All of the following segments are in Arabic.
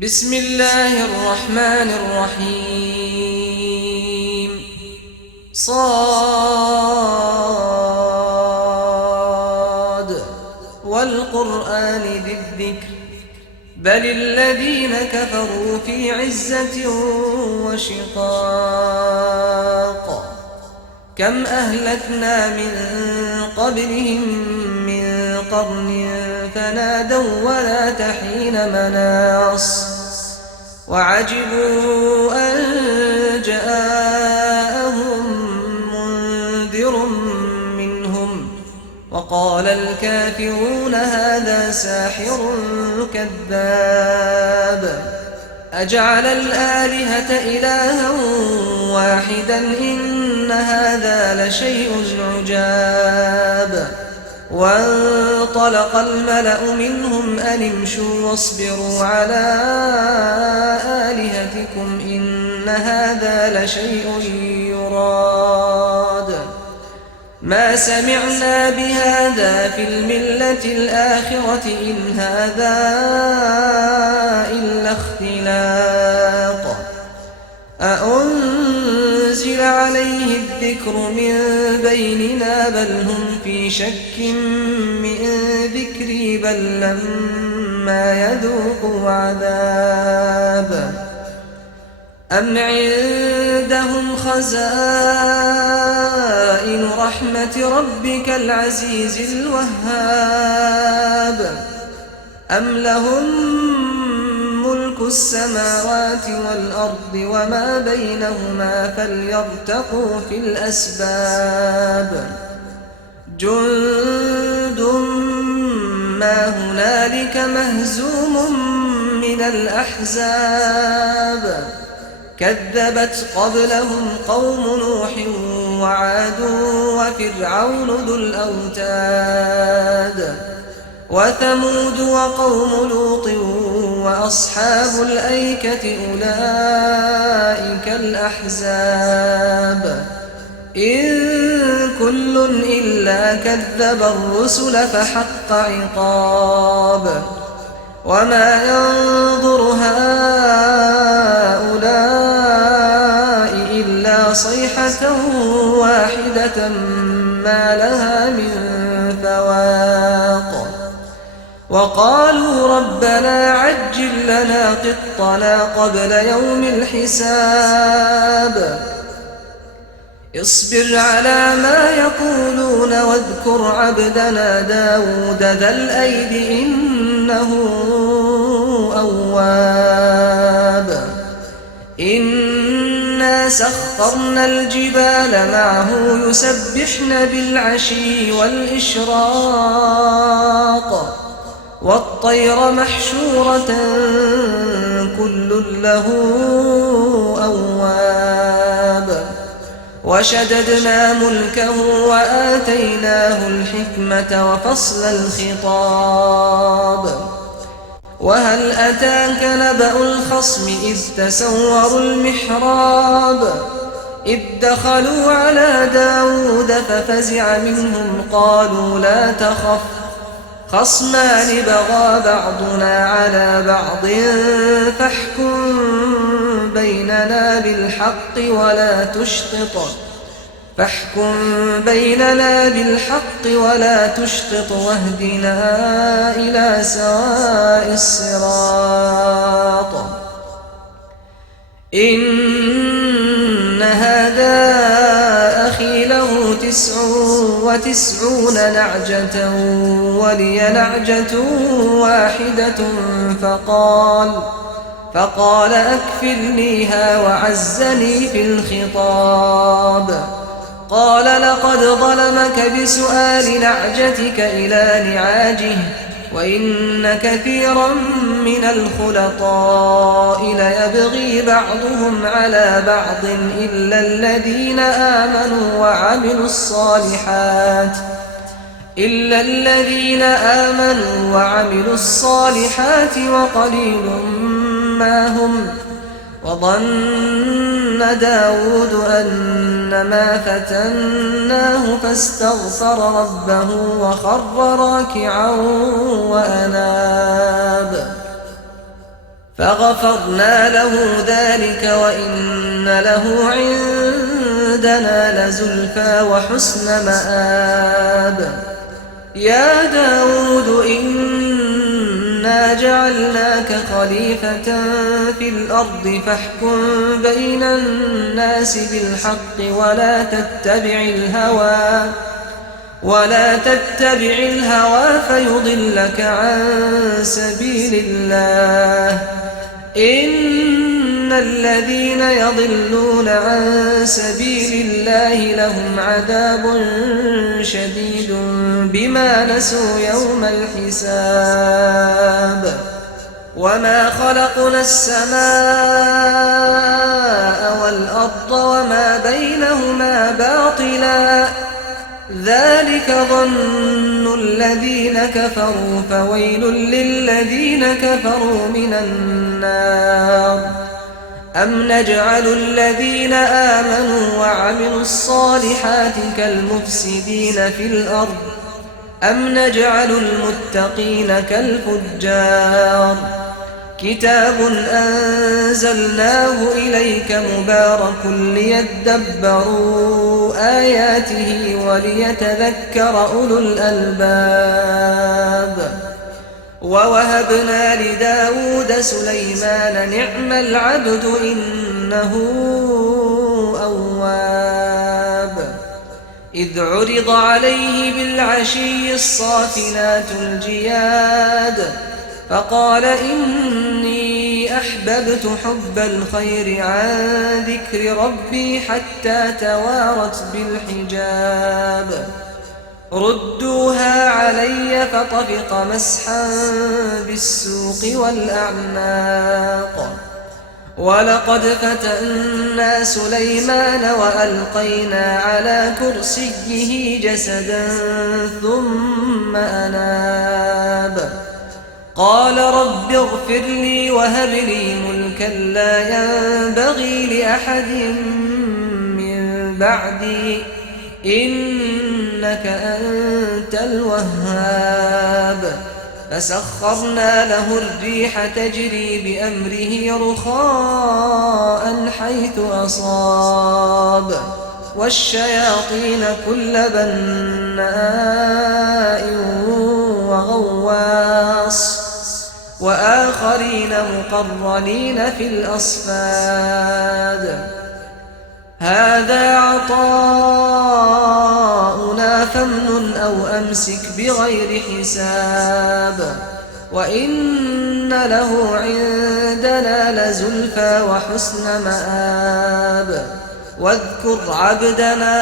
بسم الله الرحمن الرحيم صاد والقرآن ذي الذكر بل الذين كفروا في عزة وشقاق كم أهلكنا من قبلهم من قرن فنادوا ولا تحين مناص وعجبوا أن جاءهم منذر منهم وقال الكافرون هذا ساحر كذاب أجعل الآلهة إلها واحدا إن هذا لشيء عجاب وانطلق الملأ منهم أن امشوا واصبروا على آلهتكم إن هذا لشيء يراد ما سمعنا بهذا في الملة الآخرة إن هذا إلا اختلاق أأنزل عليه الذكر من بيننا بل هم في شك من ذكري بل لما يذوقوا عذاب أم عندهم خزائن رحمة ربك العزيز الوهاب أم لهم ملك السماوات والأرض وما بينهما فليرتقوا في الأسباب جند ما هنالك مهزوم من الأحزاب كذبت قبلهم قوم نوح وعاد وفرعون ذو الأوتاد وثمود وقوم لوط وأصحاب الأيكة أولئك الأحزاب إن كل إلا كذب الرسل فحق عقاب وما ينظر هؤلاء إلا صيحة واحدة ما لها من فواق وقالوا ربنا عجل لنا قطنا قبل يوم الحساب اصبر على ما يقولون واذكر عبدنا داود ذا الأيد إنه أواب إنا سخرنا الجبال معه يسبحن بالعشي والإشراق والطير محشورة كل له أواب وشددنا ملكه وآتيناه الحكمة وفصل الخطاب وهل أتاك نبأ الخصم إذ تسوروا المحراب إذ دخلوا على داود ففزع منهم قالوا لا تخف خصمان بغى بعضنا على بعض فاحكم بيننا بالحق ولا تشطط واهدنا إلى سواء الصراط إن هذا أخي له 99 نعجة ولي نعجة واحدة فقال أكفلنيها وعزني في الخطاب قال لقد ظلمك بسؤال نعجتك إلى نعاجه وإن كثيرا من الخلطاء ليبغي بعضهم على بعض إلا الذين آمنوا وعملوا الصالحات وقليل ما هم وظن داود أنما فتناه فاستغفر ربه وخر راكعا وأناب فغفرنا له ذلك وإن له عندنا لزلفى وحسن مآب. يا داود إنا جعلناك خليفة في الأرض فاحكم بين الناس بالحق ولا تتبع الهوى فيضلك عن سبيل الله. إن الذين يضلون عن سبيل الله لهم عذاب شديد بما نسوا يوم الحساب. وما خلقنا السماء والأرض وما بينهما باطلا ذلك ظن الذين كفروا فويل للذين كفروا من النار. أم نجعل الذين آمنوا وعملوا الصالحات كالمفسدين في الأرض أم نجعل المتقين كالفجار. كتاب أنزلناه إليك مبارك ليدبروا آياته وليتذكر أولو الألباب. ووهبنا لداود سليمان نعم العبد إنه أواب. إذ عرض عليه بالعشي الصافنات الجياد فقال إني أحببت حب الخير عن ذكر ربي حتى توارت بالحجاب. ردوها علي فطفق مسحا بالسوق والأعناق. ولقد فتنا سليمان وألقينا على كرسيه جسدا ثم أناب. قال رب اغفر لي وهب لي ملكا لا ينبغي لأحد من بعدي إنك أنت الوهاب. فسخرنا له الريح تجري بأمره رخاء حيث أصاب والشياطين كل بناء وغواص وآخرين مقرنين في الأصفاد. هذا عطاؤنا فامنن أو أمسك بغير حساب. وإن له عندنا لزلفى وحسن مآب. واذكر عبدنا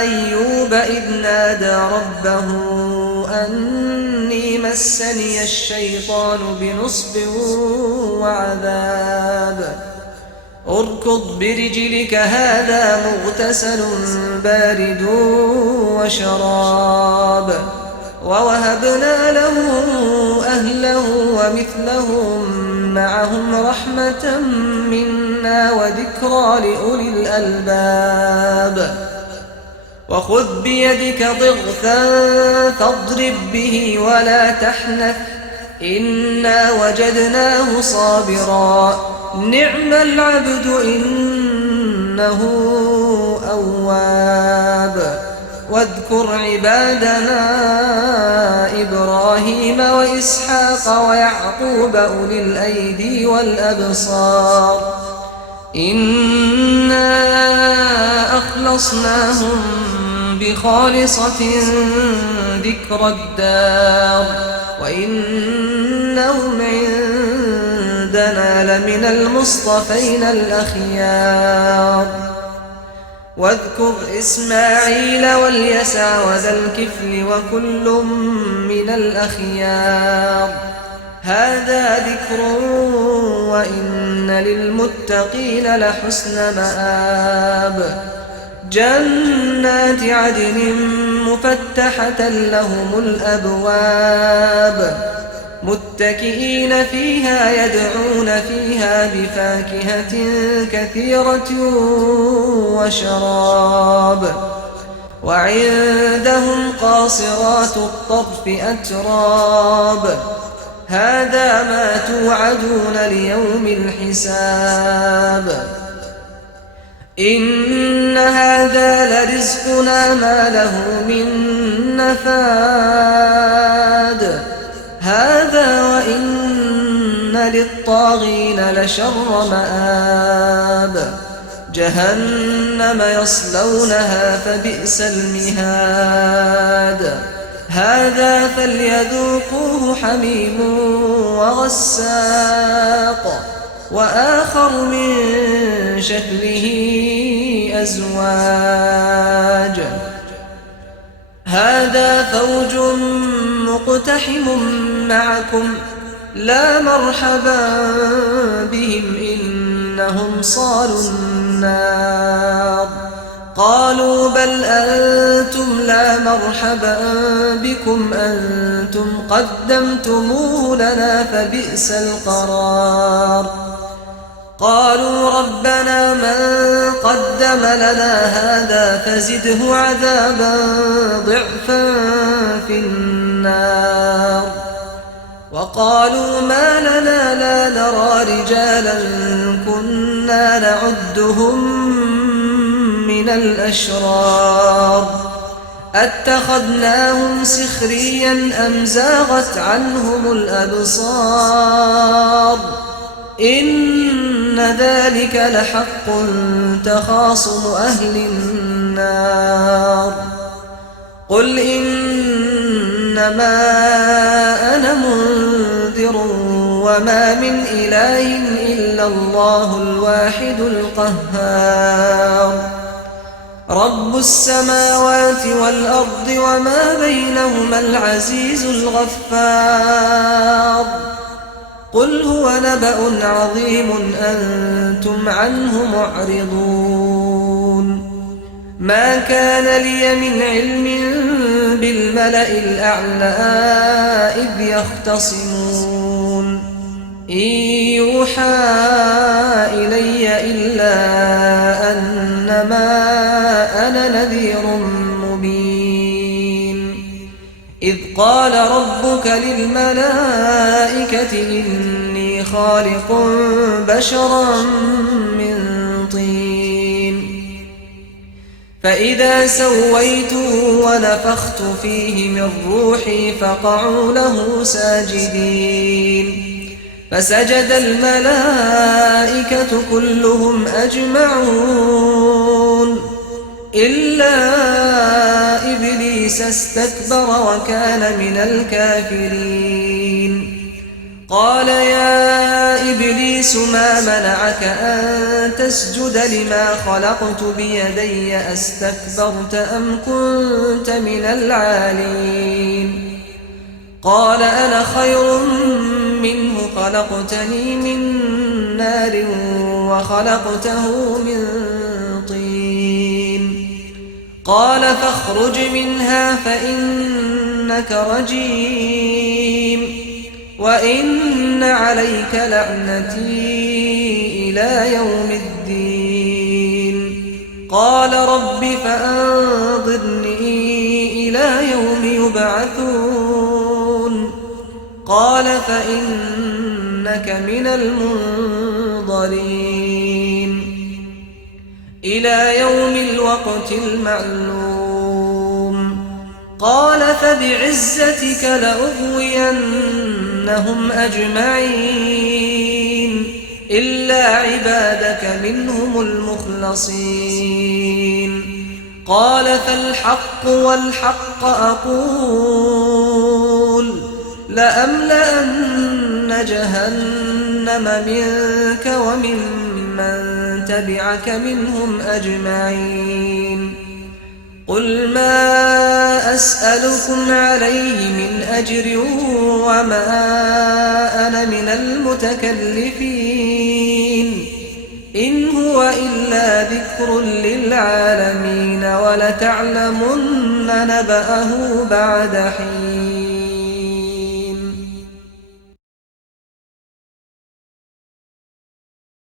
أيوب إذ نادى ربه أني مسني الشيطان بنصب وعذاب. اركض برجلك هذا مغتسل بارد وشراب. ووهبنا له أهله ومثلهم معهم رحمة منا وذكرى لأولي الألباب. وخذ بيدك ضغثا فاضرب به ولا تحنث إنا وجدناه صابرا نعم العبد إنه أواب. واذكر عبادنا إبراهيم وإسحاق ويعقوب أولي الأيدي والأبصار إنا أخلصناهم بخالصة ذكر الدار وإنهم عندنا لمن المصطفين الأخيار. واذكر إسماعيل واليسع وذا الكفل وكل من الأخيار هذا ذكر وإن للمتقين لحسن مآب. جنات عدن مفتحة لهم الأبواب متكئين فيها يدعون فيها بفاكهة كثيرة وشراب. وعندهم قاصرات الطرف أتراب هذا ما توعدون ليوم الحساب إن هذا لرزقنا ما له من نفاد هذا وإن للطاغين لشر مآب جهنم يصلونها فبئس المهاد هذا فليذوقوه حميم وغساق وآخر من شكله أزواج هذا فوج مقتحم معكم لا مرحبا بهم إنهم صالوا النار قالوا بل أنتم لا مرحبا بكم أنتم قدمتموه لنا فبئس القرار قالوا ربنا من قدم لنا هذا فزده عذابا ضعفا في النار وقالوا ما لنا لا نرى رجالا كنا نعدهم من الأشرار أتخذناهم سخريا أم زاغت عنهم الأبصار إن ذلك لحق تخاصم أهل النار قل إنما أنا منذر وما من إله إلا الله الواحد القهار رب السماوات والأرض وما بينهما العزيز الغفار قل هو نبأ عظيم أنتم عنه معرضون ما كان لي من علم بالملأ الأعلى إذ يختصمون إن يوحى إلي إلا أنما أنا نذير مبين إذ قال ربك للملائكة إني خالق بشرا من طين فإذا سويته ونفخت فيه من روحي فقعوا له ساجدين فسجد الملائكة كلهم أجمعون إلا إبليس استكبر وكان من الكافرين قال يا إبليس ما منعك أن تسجد لما خلقت بيدي أستكبرت أم كنت من العالين قال أنا خير منه خلقتني من نار وخلقته من طين قال فاخرج منها فإنك رجيم وإن عليك لعنتي إلى يوم الدين قال رب فأنظرني إلى يوم يبعثون قال فإنك من المنظرين إلى يوم الوقت المعلوم قال فبعزتك لأغوينهم أجمعين إلا عبادك منهم المخلصين قال فالحق والحق أقول لأملأن جهنم منك وممن تبعك منهم أجمعين قل ما أسألكم عليه من أجر وما أنا من المتكلفين إن هو إلا ذكر للعالمين ولتعلمن نبأه بعد حين